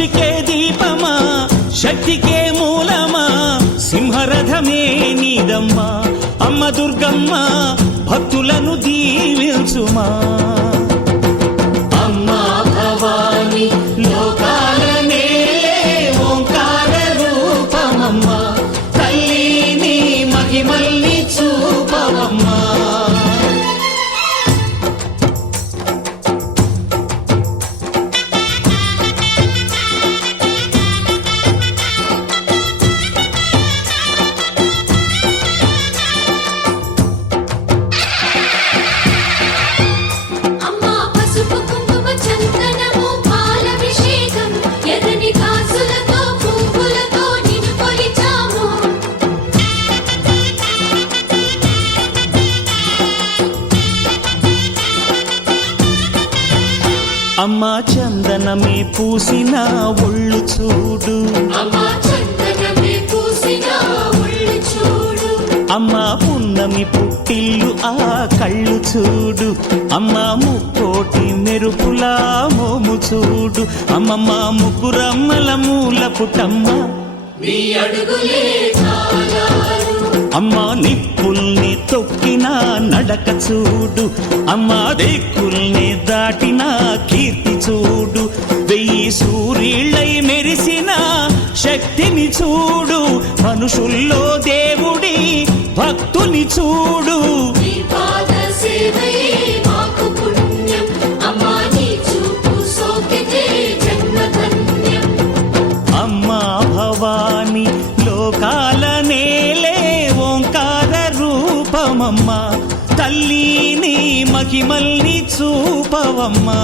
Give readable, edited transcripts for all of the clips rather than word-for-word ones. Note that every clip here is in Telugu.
సృష్టికే దీపమా శక్తికే మూలమా సింహరథమే నీదమ్మా అమ్మ దుర్గమ్మ భక్తులను దీవించుమా అమ్మా భవాని లోకాల నేలే ఓంకార రూపమమ్మా తల్లిని మహిమల్ని చూపవమ్మా అమ్మా చందనమే పూసిన ఒళ్ళు చూడు అమ్మా పున్నమి పుట్టిల్లు ఆ కళ్ళు చూడు అమ్మా ముక్కోటి మెరుపులా మోము చూడు అమ్మమ్మ ముగ్గురమ్మల మూల పుట్టమ్మ అమ్మా నిప్పుల్ని తొక్కిన నడక చూడు అమ్మా దిక్కుల్ని దాటిన కీర్తి చూడు 1000 సూర్యుళ్ళై మెరిసిన శక్తిని చూడు మనుషుల్లో దేవుడి భక్తుని చూడు అమ్మా భవాని లోకాల నేలే ఓంకార రూపమమ్మా తల్లిని మహిమల్ని చూపవమ్మా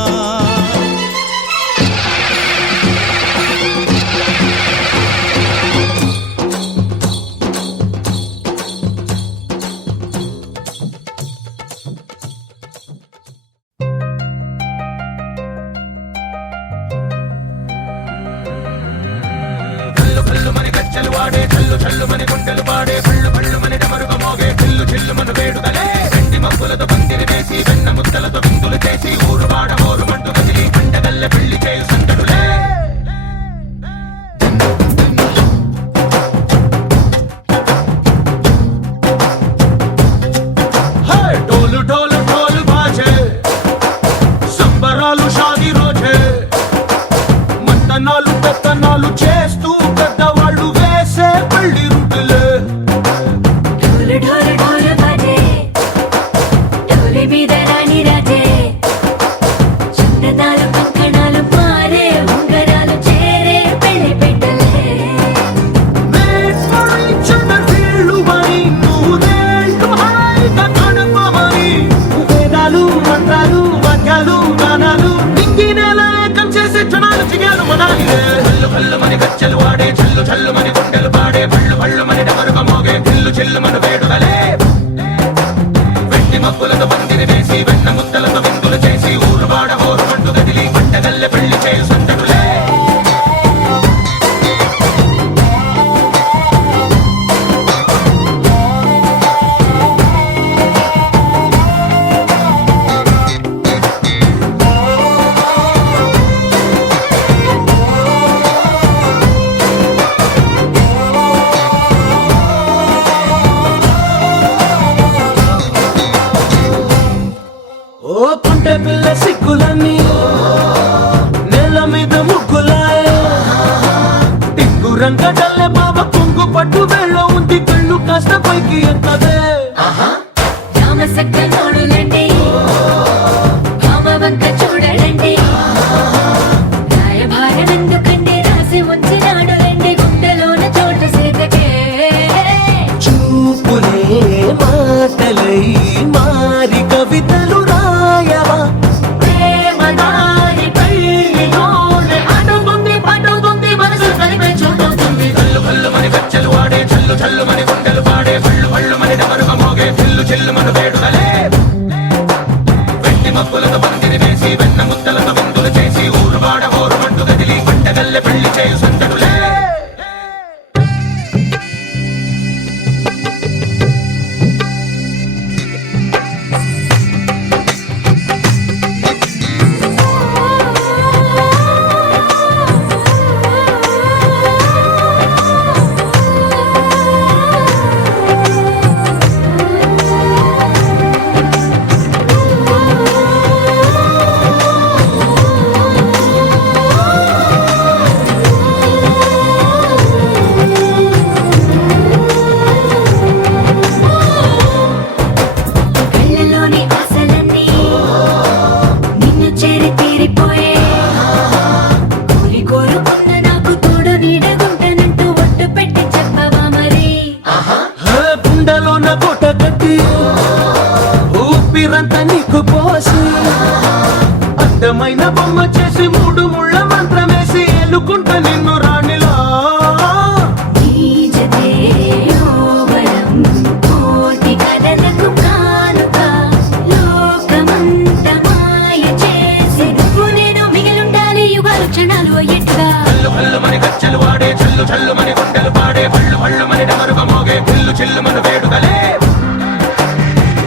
జిల్లు మన వేడుకలే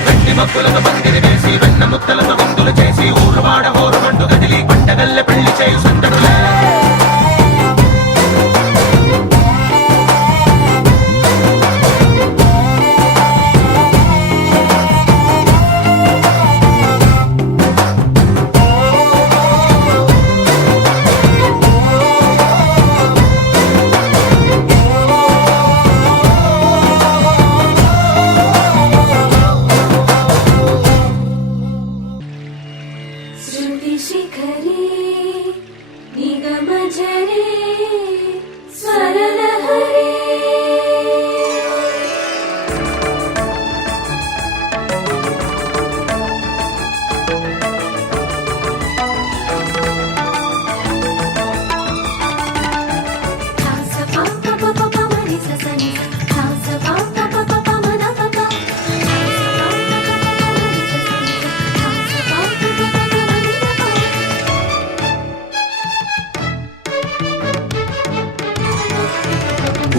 వెండి మక్కులతో పందిరి వేసి వెన్న ముత్తలతో విందులు చేసి ఊరువాడ ఊరుమంటూ కదిలి పంటగల్లె పెళ్లి చేయు సందడులే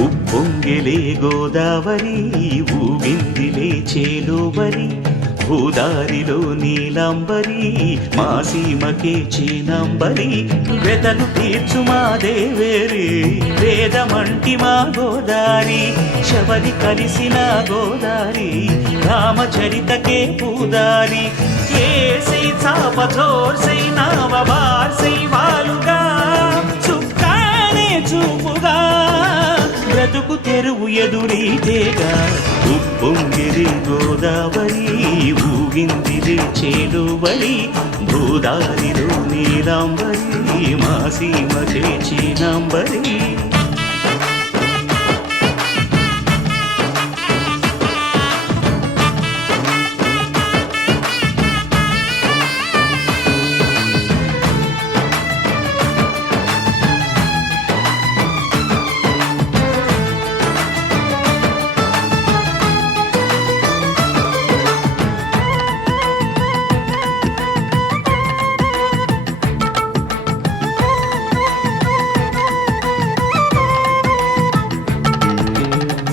ఉప్పొంగిలే గోదావరి ఊగిందిలే చేలోబరి భూదారిలో నీలాంబరి మా సీమకే చీనాంబరి వెతలు తీర్చు మా దేవేరి వేదమంటి మా గోదారి శబరి కలిసిన గోదారి రామచరితకే పూదారి ఏసై చాపచోర్సై నావబార్సై వాలుగా చుక్కానే చూపుగా బ్రతుకు తెరువు ఎదురీతేగా ఉప్పొంగిరి గోదావరి ఊగిందిరి చేలువరి భూదారిలో నీలాంబరి మా సీమకే చీనాంబరి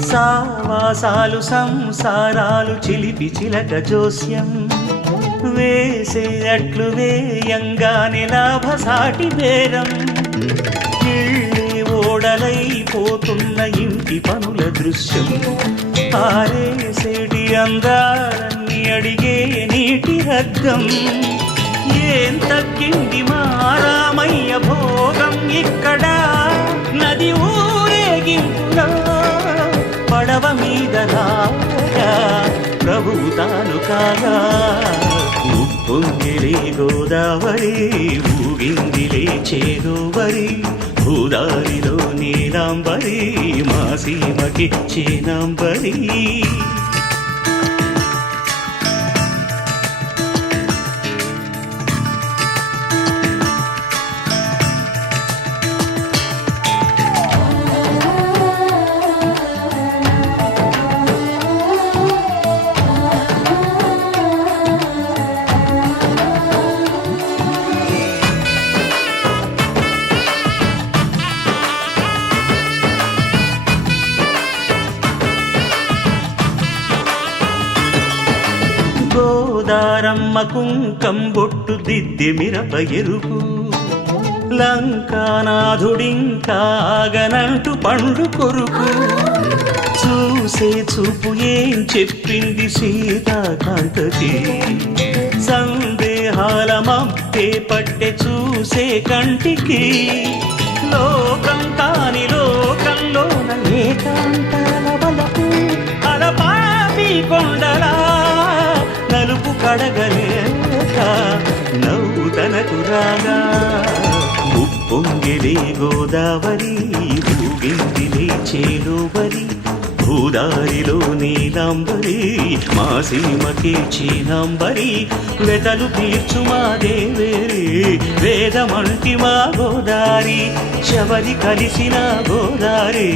సావాసాలు సంసారాలు చిలిపి చిలక జోస్యం వేసే అట్లు వేయంగానే లాభసాటి బేరం ఇళ్ళే ఓడలైపోతున్న ఇంటి పనుల దృశ్యం ఆరేసేటి అందాలన్నీ అడిగే నీటి రగ్గం ఏం తగ్గింది మా రామయ్య భోగం ఇక్కడ నది ఊరేగింపులో పడవ మీద రాగా ప్రభువు తాను కాగా ఉప్పొంగిలే గోదావరి ఊగిందిలే చేదోవరి భూదారిలో నీలాంబరి మా సీమకి చీనాంబరి గోదారమ్మ కుంకం బొట్టు దిద్ది మిరప ఎరుపు లంకానాథుడింకాగనంటూ పండు కొరుకు చూసే చూపు ఏం చెప్పింది సీతాకాంతకి సందేహాల మబ్బే పట్టె చూసే కంటికి లోకం కాని లోకంలోన ఏకాంతాల వలపు అలపాపి కొండలా నలుపు కడగలేక నవ్వుతనకు రాగా ఉప్పొంగిలే గోదావరి ఊగిందిలే చేలోబరి భూదారిలో నీలాంబరి మా సీమకే చీనాంబరి వెతలు తీర్చు మా దేవేరి వేదమంటి మా గోదారి శబరి కలిసిన గోదారి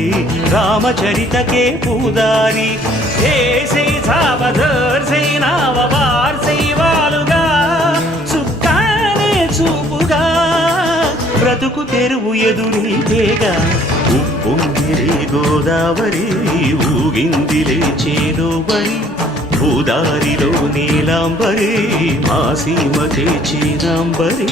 రామచరితకే పూదారి ఏసై సావధర్సై నావబార్సై వాలుగా సుక్కానే చూపుగా బ్రతుకు తెరువు ఎదురీతేగా ఉప్పొంగిలే గోదావరి గోదావరి ఊగిందిలే చేదోబరి భూదారిలో నీలాంబరి మా సీమకే చీనాంబరి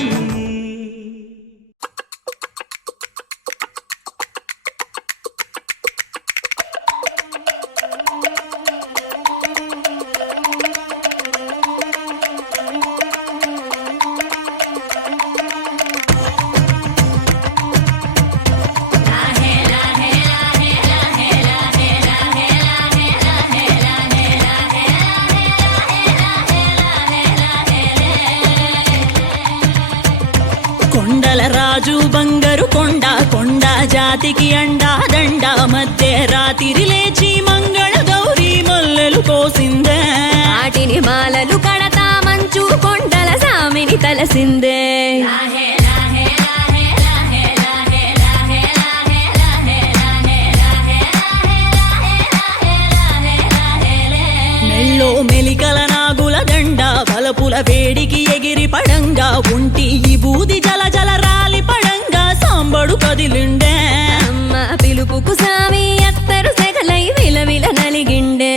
కొండల రాజు బంగారు కొండ కొండ జాతికి అండా దండ మధ్య రాత్రి లేచి మంగళ గౌరీ మల్లెలు కోసిందే వాటిని మాలలు కడతా మంచు కొండల సామిని తలసిందే మెల్లో మెలికల నాగుల దండ బలపుల వేడికి ఎగిరి పడంగా ఒంటి ఈ బూది జల జల రాలి పడంగా సాంబడు కదిలిండే అమ్మ పిలుపుకు సామి అత్తరు సెగలై విలవిల నలిగిండే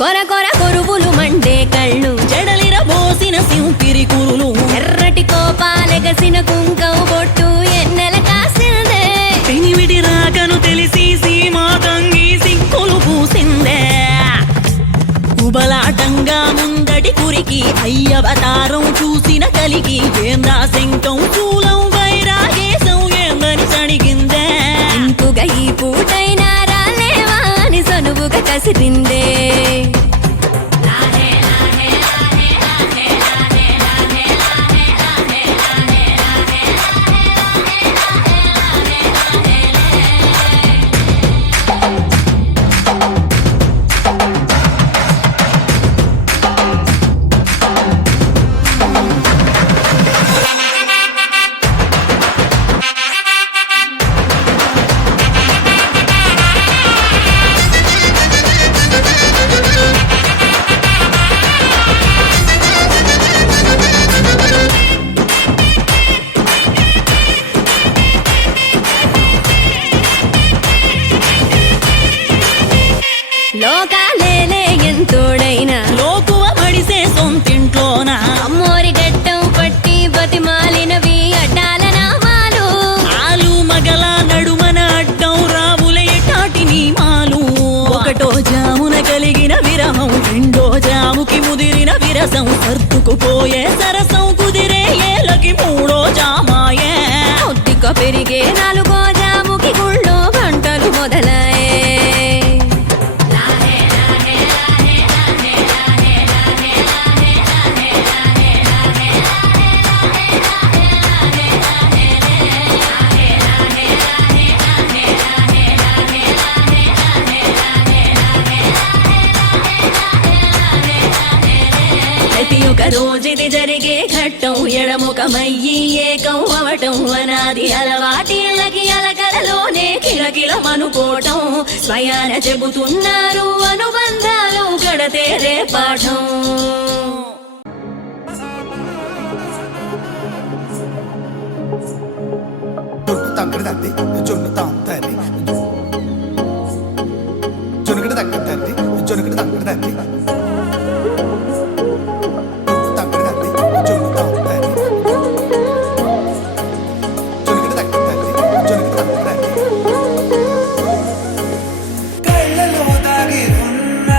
కొర కొర కొరువులు మండే కళ్ళు జడలిర బోసిన సింపిరి కురులు ఎర్రటి కోపాలెగసిన కుంకం బొట్టు ఎన్నెల కాసిందే పెనివిడి రాకను తెలిసి సీమా తంగి సిక్కులు పూసిందే ఉబలాటంగా ముందటి కురికి అయ్యవతారం చూసిన కలిగి ఏందా శంకం చూలం వైరాగేశం ఏందని సణిగిందే ఇంకుగా ఈ పూటైనా రాలేవా అని సనువుగా కసిరిందే లోకాలేలే ఎంతోడైనా లోకువ మడిసే సొంతింట్లోన అమ్మోరి గట్టం పట్టి బతిమాలినవి అడ్డాల నామాలు ఆలు మగల నడుమన అడ్డం రావులే టాటి నీమాలు ఒకటో జామున కలిగిన విరహం రెండో జాముకి ముదిరిన విరసం సర్దుకుపోయే సరసం కుదిరే ఏలకి మూడో జామాయే ఒత్తిక పెరిగే నాలుగో జాముకి గుళ్ళో గంటలు మొదలాయే ప్రతి ఒక్క రోజుది జరిగే ఘట్టం ఎడముఖమయ్యి ఏకం అవటం అనాది అలవాటిళ్ళకి అలకలలోనే కిలకిలమనుకోవటం స్వయాన చెబుతున్నారు అనుబంధాలు గడతేరే పాఠం తగ్గడ తల్లి జొన్ను తాంతల్లి జొనగడ తగ్గడ తల్లి జొనగడ తగ్గడ తల్లి తగ్గడ తల్లి జొన్ను తాంతల్లి జొనగడ తగ్గడ తల్లి జొనగడ తగ్గడ తల్లి కళ్ళలో దాగి ఉన్న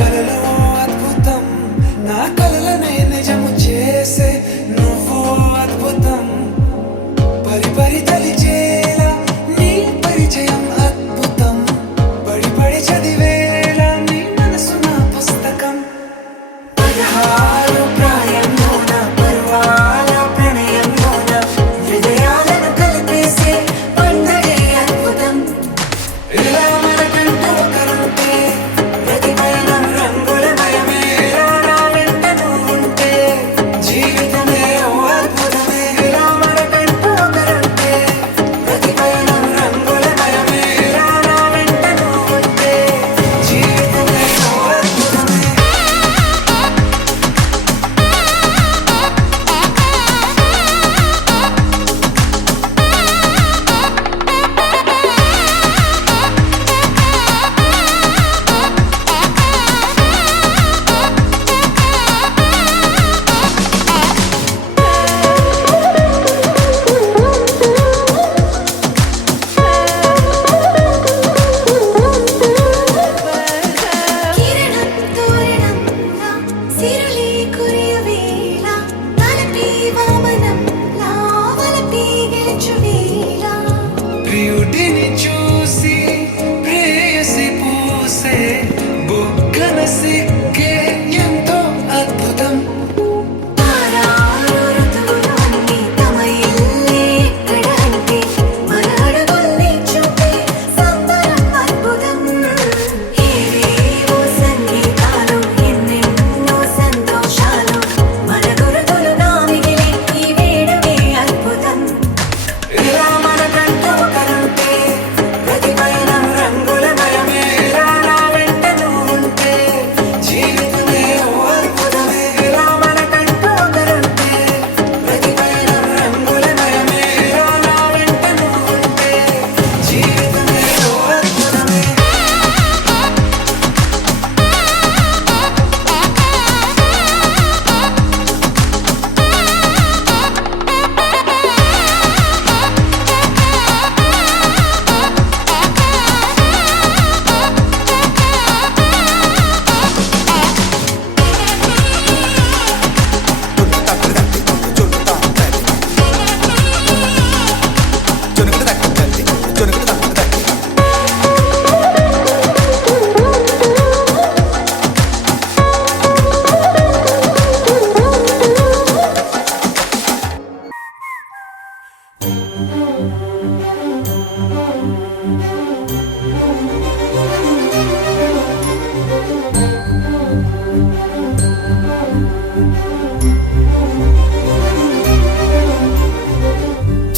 కలలో అద్భుతం నా కలలనే నిజము చేసే నువ్వు అద్భుతం పరి పరి తలిచేలా నీ పరిచయం అద్భుతం పడి పడి చదివేలా నీ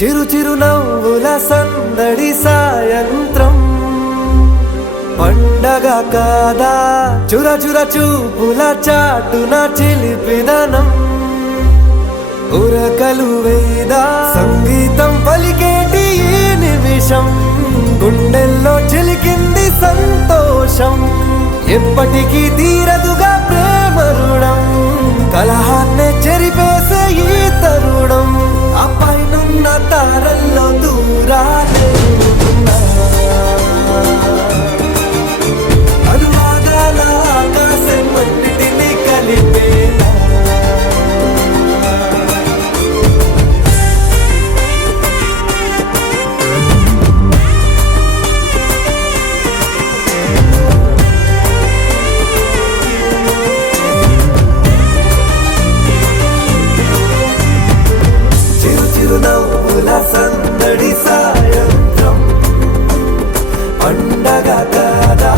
చిరు చిరు నవ్వుల సందడి సాయంత్రం పండగ కాదా చుర చుర చూపుల చాటున చిలిపిదనం ఉరకలు వేదా సంగీతం పలికేటి ఈ నిమిషం గుండెల్లో చిలికింది సంతోషం ఎప్పటికీ తీరదుగా ప్రేమ రుణం కలహాన్నే చెరిపేసే ఈ తరుణం ఆ పైనున్న తారల్లో దూరాలే అనువాదాల ఆకాశం అన్నిటినీ కలిపేనా నవ్వుల సందడి సాయంత్రం పండగ కాదా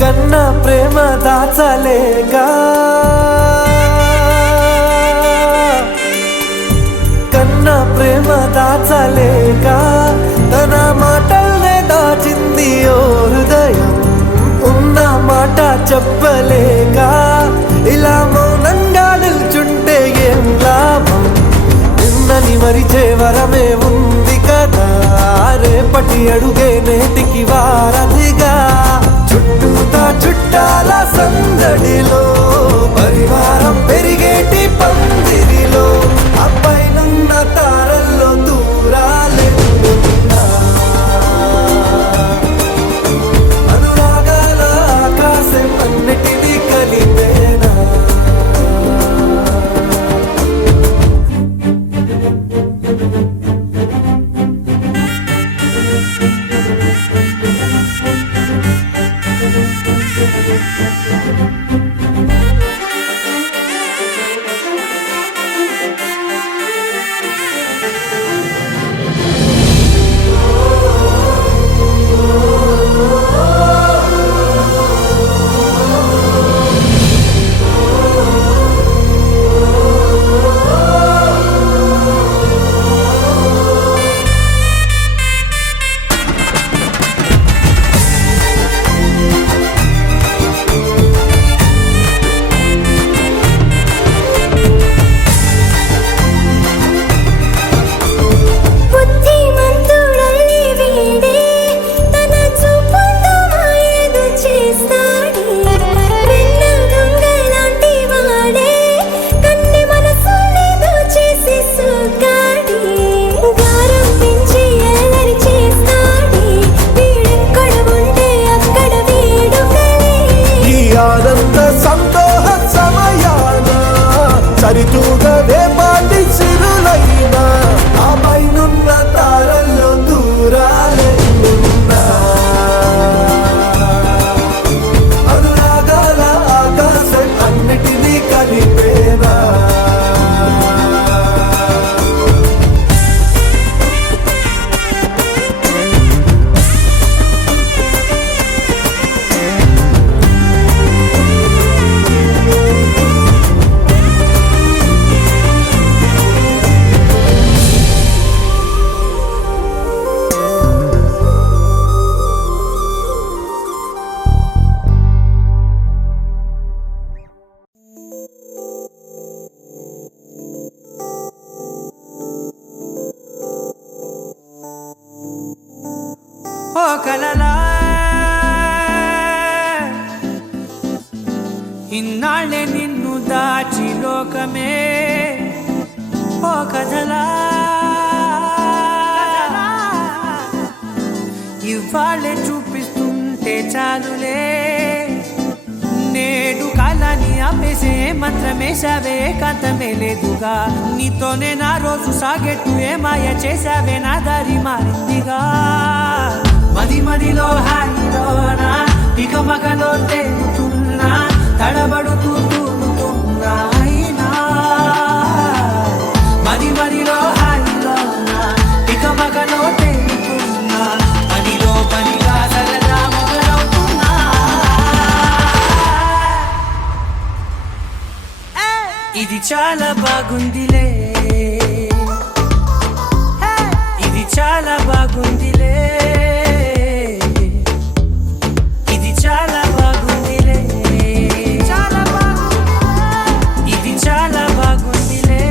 కన్నా ప్రేమ దాచలేక కన్నా ప్రేమ దాచలేక తన మాటల్నే దాచింది ఓ హృదయం ఉన్న మాట చెప్పలేక ఇలా మౌనంగా నిల్చుంటే ఏం లాభం నిన్నని మరిచే వరమే ఉంది కదా రేపటి అడుగే నేటికి వారధిగా చుట్టూతా చుట్టాల సందడిలో పరివారం పెరిగేటి పందిరిలో అబ్బాయినున్న తారల్లో దూరాలెన్నున్నా అనురాగాల ఆకాశం అన్నిటినీ కలిపేనా సరితూగవే పాటి సిరులైనా ఆ పైనున్న తారల్లో దూరాలెన్నున్నా అనురాగాల ఆకాశం అన్నిటినీ కలిపేనా ఓ కలలా ఇన్నాళ్ళే నిన్ను దాచి లోకమే ఓ కథలా ఇవాళ్ళే చూపిస్తుంటే చాలులే నేడు కాలాన్ని ఆపేసే మంత్రమేశావే ఏకాంతమే లేదుగా నీతోనే నా రోజు సాగెట్టు ఏ మాయ చేశావే నా దారి మారిందిగా మది మదిలో హాయిలోనా ఇక మగలో తేలుతున్నా తడబడుతూ తూలుతున్నా అయినా మది మదిలో హాయిలోనా ఇక మగలో తేలుతున్నా పనిలో పనిగా సరదా మొదలవుతున్నా ఇది చాలా బాగుందిలే ఇది చాలా బాగుందిలే ఇది చాలా బాగుందిలే చాలా బాగుంది ఇది చాలా బాగుందిలే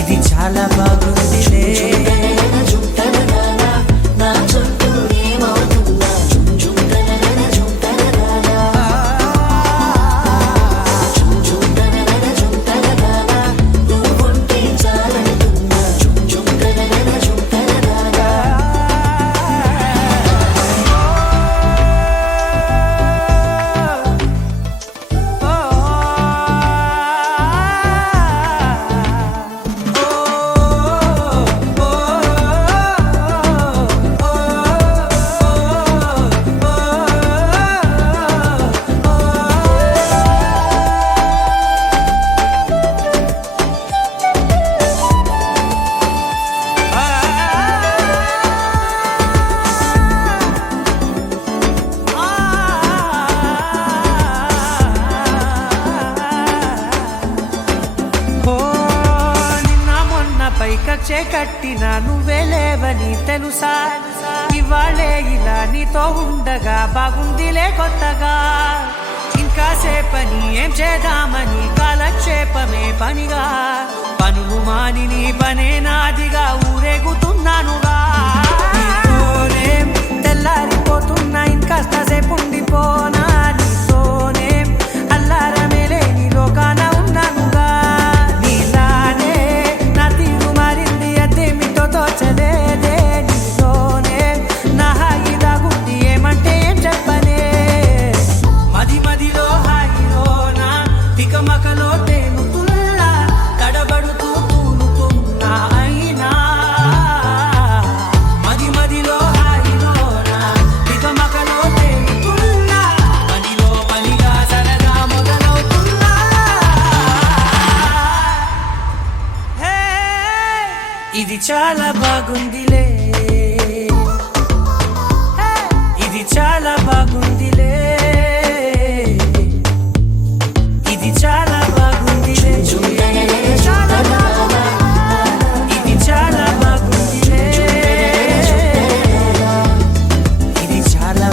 ఇది చాలా బాగుందిలే పైకచ్చే కట్టిన నువ్వే లేవని తెలుసా ఇవాళే ఇలా నీతో ఉండగా బాగుందిలే కొత్తగా ఇంకా సేపని ఏం చేద్దామని కాలక్షేపమే పనిగా పనులు మాని నీ పనే నాదిగా ఊరేగుతున్నానుగా నీతోనే తెల్లారిపోతున్నా ఇంకాస్త సేపు ఉండిపోనా నీతోనే అల్లారమే లేని లోకాన ఉన్నానుగా నీలానే నా తీరు మారింది అదేమిటో తోచలేదే నీతోనే నా హాయి దాగుంది ఏమంటే ఏం చెప్పనే మది మదిలో హాయిలోనా తికమకలో తేలుతున్నా తడబడుతూ తూలుతున్నా అయినా మది మదిలో హాయిలోనా తికమకలో తేలుతున్నా పనిలో పనిగా సరదా మొదలవుతున్నా హే ఇది చాలా బాగుందిలే ఇది చాలా బాగుందిలే ఇది చాలా బాగుందిలే చాలా బాగుంది ఇది చాలా బాగుందిలే ఇది చాలా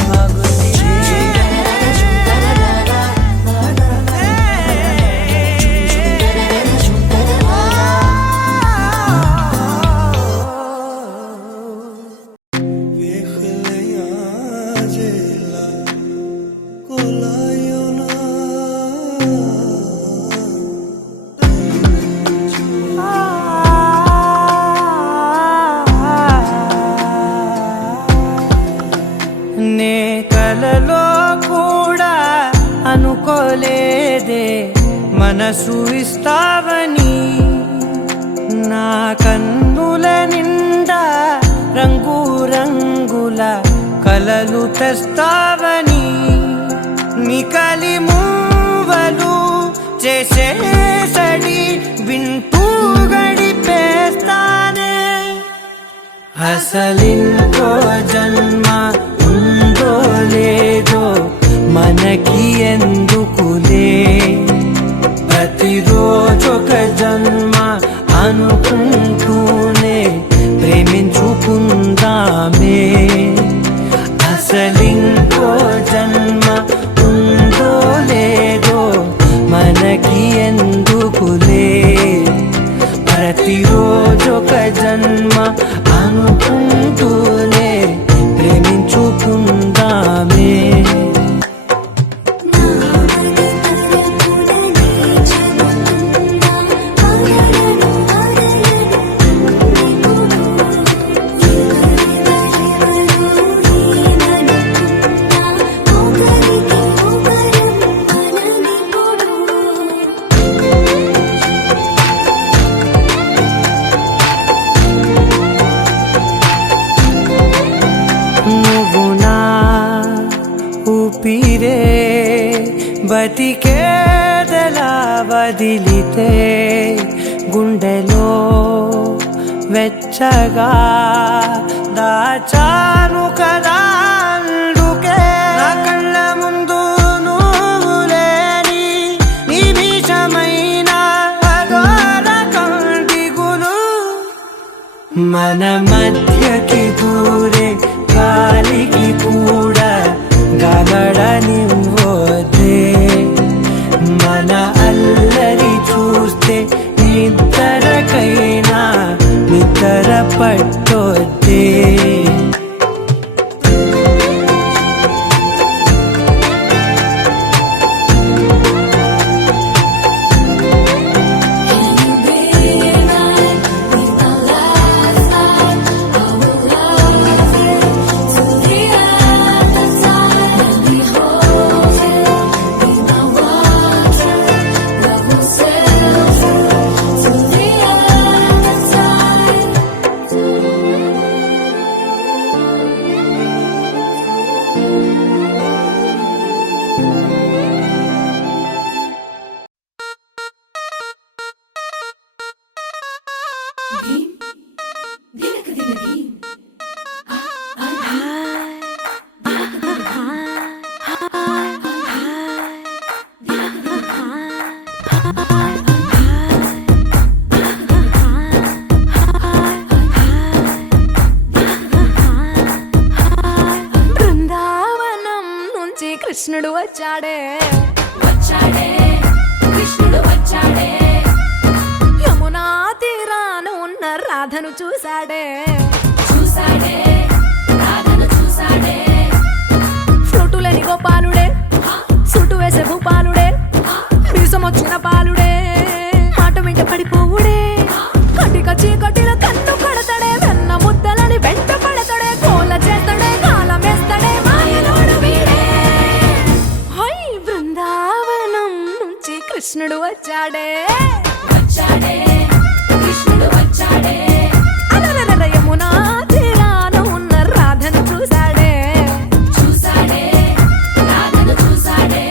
నే కలలో కూడా అనుకోలేదే మనసు ఇస్తావని నా కన్నుల నిండా రంగు రంగుల కలలు తెస్తావని నికలి మూవలు చేసేసడి వింటూ గడిపేస్తానే అసలింకో జన్మ ఉందో లేదో మనకి ఎందుకులే ప్రతిరోజొక జన్మ అనుకుంటూనే ప్రేమించుకుందామే అసలింకో జన్మ ఉందో లేదో మనకి ఎందుకులే ప్రతిరోజొక జన్మ అనుకుంటూనే ప్రేమి బతికేదెలా వదిలితే గుండెలో వెచ్చగా దాచాను కదా అందుకే నా కళ్ళ ముందు నువ్వు లేని నిమిషమైన అఘోర కంటిగులు మన మధ్యకి దూరే గాలికి కూడా గగడనివ్వదే మన అల్లరి చూస్తే నిద్రకైనా నిద్ర పట్టొద్దే బృందావనం నుంచి కృష్ణుడు వచ్చాడే వచ్చాడే కృష్ణుడు వచ్చాడే యమునా తీరాన ఉన్న రాధను చూశాడే చూశాడే రాధను చూశాడే ఫ్లూటులేని గోపాలుడే సుటు వేసే భూపాలుడే మీసమొచ్చిన పాలుడే మాట వెంట పడిపోవుడే కటిక చీకటిలో కన్ను కడతాడే వెన్న ముద్దలని వెంట పడతాడే కోల చేస్తాడే కాలం వేస్తాడే మాయలోడు వీడే హై బృందావనం నుంచి కృష్ణుడు వచ్చాడే వచ్చాడే కృష్ణుడు వచ్చాడే అలరర యమునా తీరాన ఉన్న రాధను చూశాడే చూశాడే రాధను చూశాడే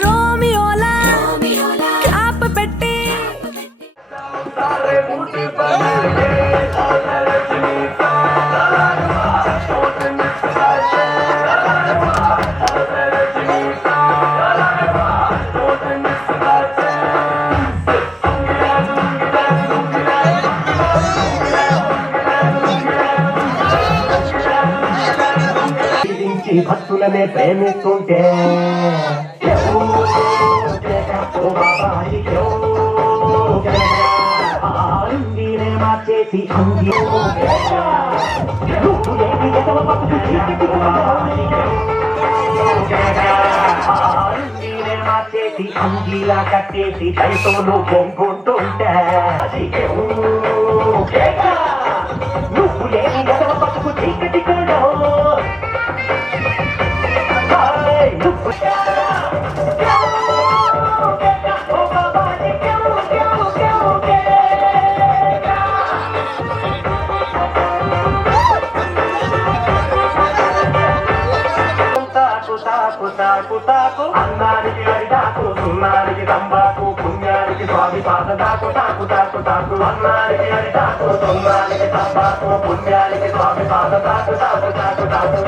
రోమియోలా క్లాప్ పెట్టి భక్తులనే ప్రేమిస్తుంటే మార్చేసి మార్చేసి అంగీలా కట్టేసి కైతోను బొంగుంటుంటే నువ్వు లేని ఎదవ పట్టుకు చీకటి కూడా అన్నానికి అరిదాకు సున్నానికి తంబాకు పుణ్యానికి స్వామి పాద దాకు తాకు తాకు తాకు అన్నానికి అరిదాకు సున్నానికి తంబాకు పుణ్యానికి స్వామి పాద దాకు తాకు తాకు తాకు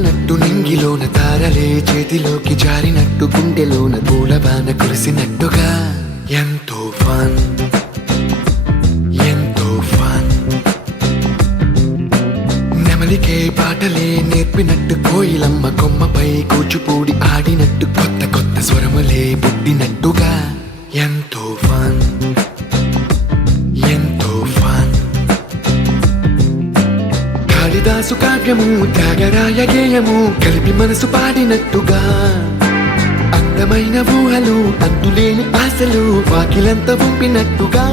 జారినట్టు నింగిలోన తారలే చేతిలోకి జారినట్టు గుండెలోన పూలబాన కురిసినట్టుగా ఎంతో ఫన్ ఎంతో ఫన్ నెమలికే పాటలే నేర్పినట్టు కోయిలమ్మ కొమ్మపై కూచిపూడి ఆడినట్టు కొత్త కొత్త స్వరములే పుట్టినట్టుగా ఎంతో ఫన్ ఎంతో ఫన్ కాళిదాసు కావ్యము త్యాగరాయ గేయము కలిపి మనసు పాడినట్టుగా అందమైన ఊహలు అంతులేని ఆశలు వాకిలంత పంపినట్టుగా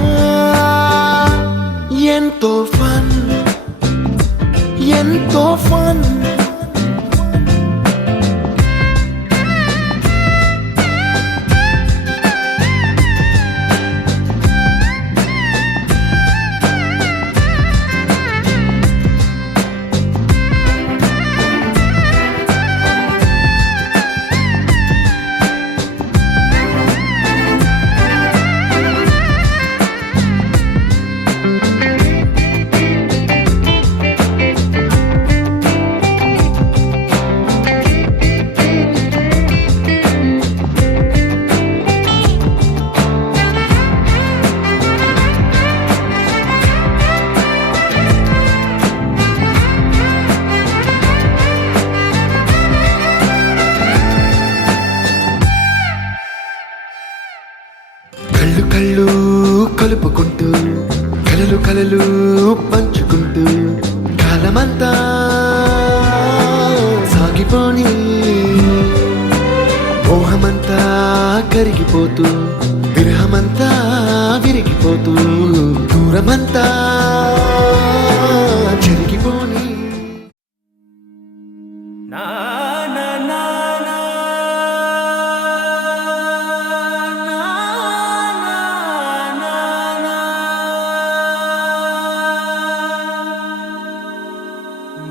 ఎంతో ఫన్ ఎంతో ఫన్ కళ్ళు కళ్ళు కలుపుకుంటూ కలలు కలలు పంచుకుంటూ కాలమంతా సాగిపోని మోహమంతా కరిగిపోతూ విరహమంతా విరిగిపోతూ దూరమంతా చెరిగిపోని నా నా నా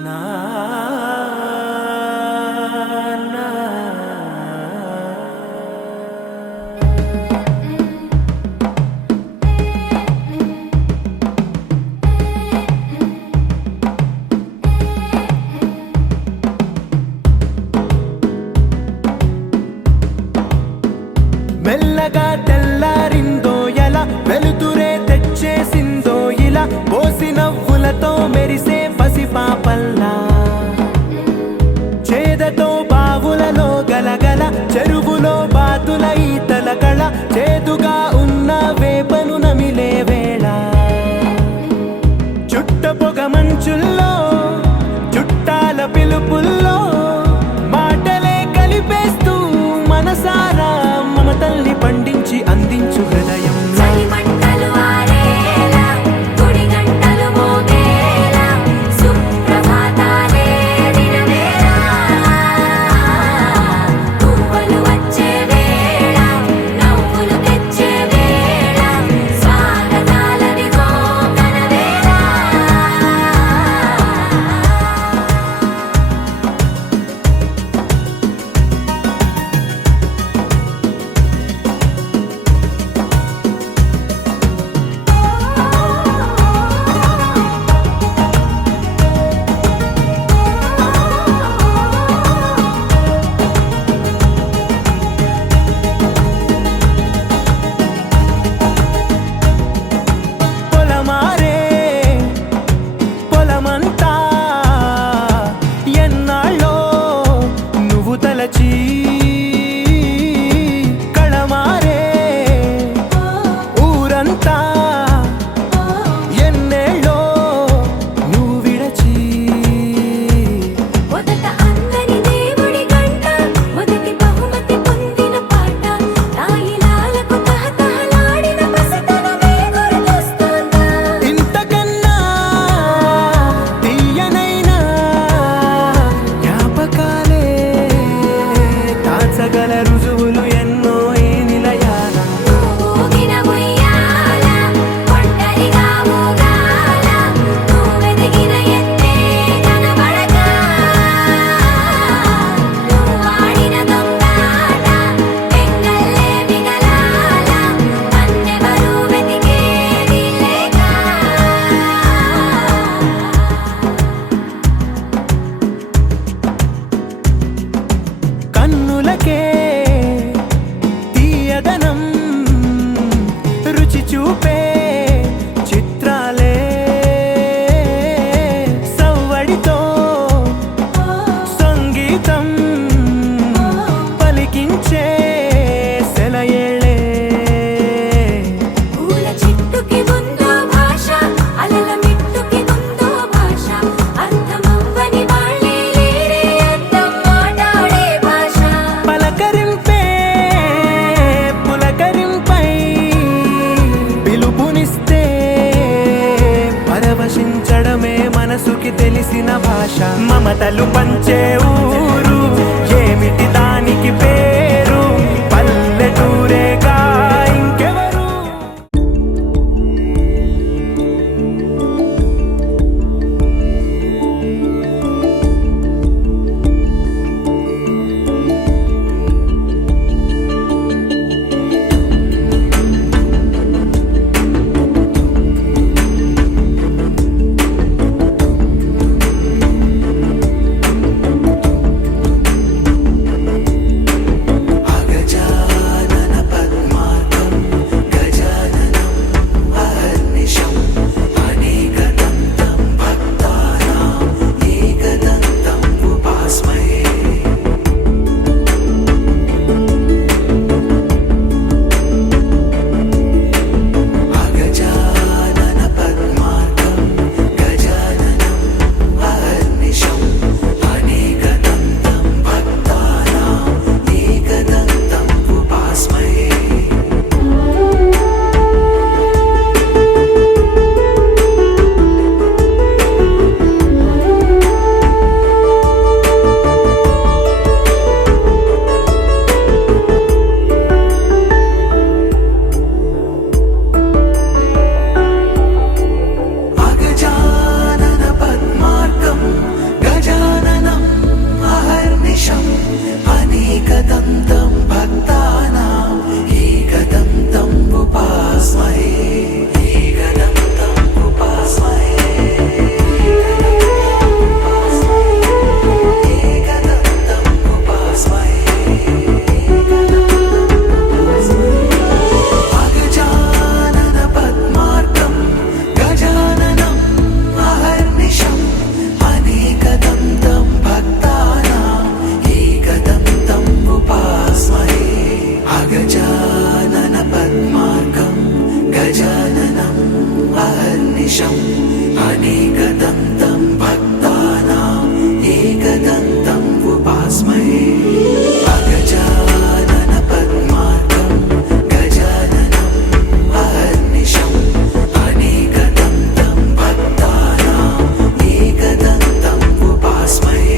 నా మెల్లగా తెల్లారిందో ఎలా వెలుతురే తెచ్చేసిందో ఇలా పోసి నవ్వులతో మెరిసే పసిపాపల్లా చేదతో బావులలో గలగల చెరువులో బాతుల ఈతల కళ చేదుగా ఉన్న వేపను నమిలే వేళ చుట్ట పొగ మంచుల్లో చుట్టాల పిలుపుల్లో మాటలే కలిపేస్తూ మనసారా మమతల్ని పండించి అందించు హృదయం చలిమంటలు ఆరేలా గుడి గంటలు మోగేలా సుప్రభాతాలే దినవేళ పువ్వులు వచ్చే వేళ నవ్వులు తెచ్చే వేళ స్వాగతాలదిగో కనవేళ పొలమారే పొలమంతా ఎన్నాళ్ళో నువ్వు తలచి కళమారే ఊరంతా ఎన్నేళ్ళో నువ్వు విడచి మొదట అందని దేవుడి గంట మొదటి బహుమతి పొందిన పాట తాయిలాలకు తహతహలాడిన పసితనమే గుర్తొస్తుందా ఇంతకన్నా తీయనైనా జ్ఞాపకాలే దాచగల రుజువులు ఎన్నో ఈ నిలయాల ఊగిన ఉయ్యాల ఒంటరిగా ఊగాల నువ్వెదిగిన ఎత్తే కనబడక నువ్వాడిన దొంగాట పెంగల్లే మిగలాల నన్నెవరూ వెతికేది లేక పాటలు పంచే ఊరు ఏమిటి దానికి పేరు పల్లెటూరేగా ఇంకెవరు అగజానన పద్మార్కం గజాననం అహర్నిశం అనేకదంతం భక్తానాం ఏకదంతం ఉపాస్మహే అగజానన పద్మార్కం గజాననం అహర్నిశం అనేకదంతం భక్తానాం ఏకదంతం ఉపాస్మహే అగజానన పద్మార్కం గజాననం అహర్నిశం అనేకదంతం భక్తానాం ఏకదంతం ఉపాస్మహే ఏకదంతం ఉపాస్మహే ఏకదంతం ఉపాస్మహే అగజానన పద్మార్కం గజాననం అహర్నిశం అనేకదంతం భక్తానాం ఏకదంతం ఉపాస్మహే అగజానన పద్మార్కం గజాననం అహర్నిశం అనేకదంతం భక్తానాం ఏకదంతం ఉపాస్మహే అగజానన పద్మార్కం గజాననం అహర్నిశం అనేకదంతం భక్తానాం ఏకదంతం ఉపాస్మహే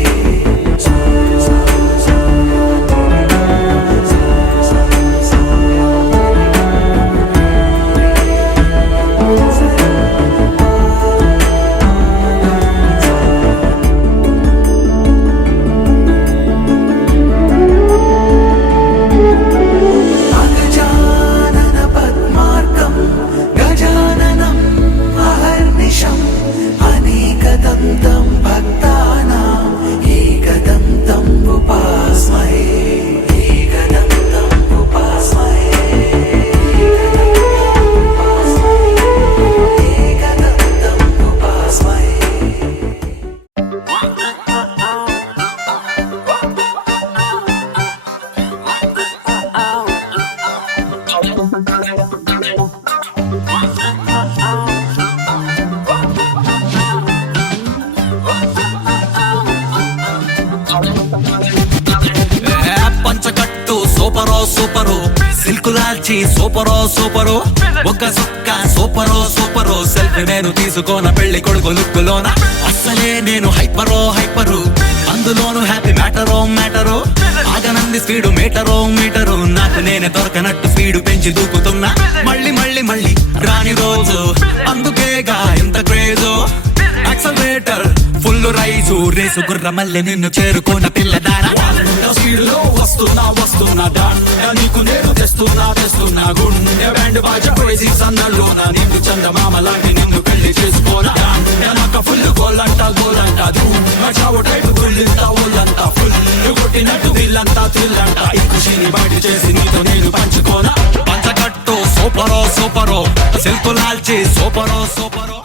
అగజానన పద్మార్కం గజాననం అహర్నిశం అనేకదంతం భక్తానాం ఏకదంతం ఉపాస్మహే ఏకదంతం ఉపాస్మహే ఏకదంతం ఉపాస్మహే పంచకట్టు సూపరో సూపరు సిల్కులాల్చి సూపరో సూపరు ఒక్క సొక్క సూపరో సూపరు సెల్ఫీ నేను తీసుకోన పెళ్లి కొడుకు లుక్కులోన అస్సలే నేను హైపరో హైపరు అందులోను హ్యాపీ మ్యాటరో మ్యాటరు ఆగనంది స్పీడు మీటరో మీటరు నాకు నేనే దొరకనట్టు స్పీడు పెంచి దూకుతున్నా మళ్ళీ మళ్ళీ మళ్ళీ రాని రోజు అందుకేగా ఇంత craze accelerator full rise race గుర్ర మల్లె నిన్ను చేరుకున్న పిల్లదారా స్పీడులో వస్తున్నా దండ నీకు నేను తెస్తున్నా గుండె బ్యాండ్ బాజా క్రేజీ సన్నల్లోన నిన్ను చందమామ లాంటి నిన్ను పెళ్లి చేసుకోనా నాకు ఫుల్ గోలంట ధూమ టైపు గుళ్ళంత ఊళ్ళంతా ఫుల్ కొట్టినట్టు వీళ్ళంతా థ్రిల్లంట ఈ ఖుషిని బయట చేసి నీతో నేను పంచుకోనా పంచకట్టు సూపరో సూపరో సెల్ఫ్ లాల్చి సూపరో సూపరో